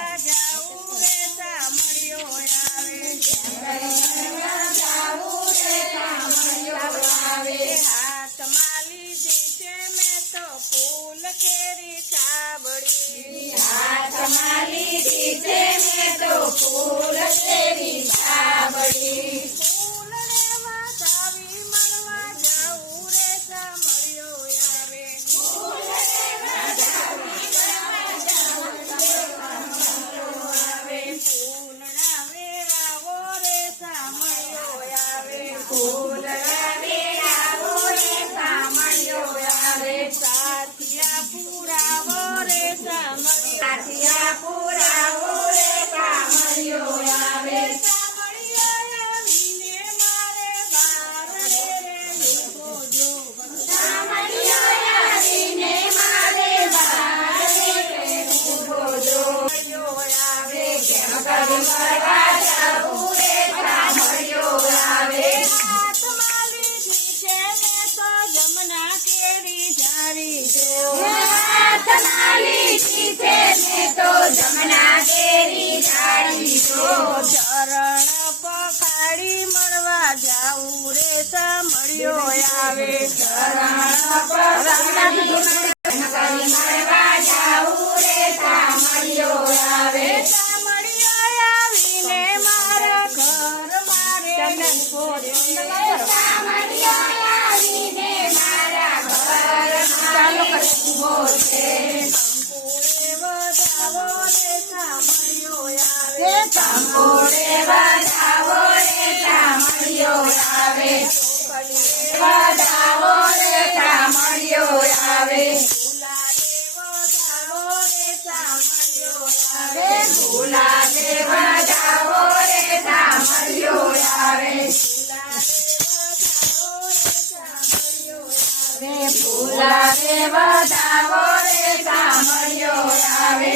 મળવા જાવું રે સામળિયો આવે હાથમાં લીધી છે મેં તો ફૂલ કેરી છાબડી હાથમાં લીધી છે મેં તો ફૂલ કેરી છાબડી ફૂલ લેવા જાવી મળવા જાવું રે સામળિયો આવે ફૂલ લેવા જાવી મળવા જાવું આવે ફૂલના વેરાવો રે સામળિયો આવે ફૂલ વેરાવો રે સામળિયો આવે સાથિયા પુરાવો રે સામળિયો સાથિયા પુરાવો રે સામળિયો આવે સામળિયો આવીને મારે બાર રે લીધો જો સામળિયો આવીને મારે બારે ઊભો જો આવે કેમ કરી મળવા જાવું રે સામળિયો આવે હાથમાં લીધી છે મેં તો જમના કેરી જારી જો હાથમાં લીધી છે મેં તો જમના કેરી ઝાડી જો ચરણ પખાડી મળવા જાવું રે સામળિયો આવે મળવા જાવું રે સામળિયો આવે સામળિયો આવીને મારા ઘર મારે સામળિયો આવીને મારા ઘરમાં ઊભો છે કંકુડે વધાવો રે સામળિયો આવે કંકોડે વધાવો રે સામળિયો આવે વધાવો રે સામળિયો આવે ગુલાબે વધાવો રે સામળિયો આવે ફૂલા રે વધાવો રે સામળિયો આવે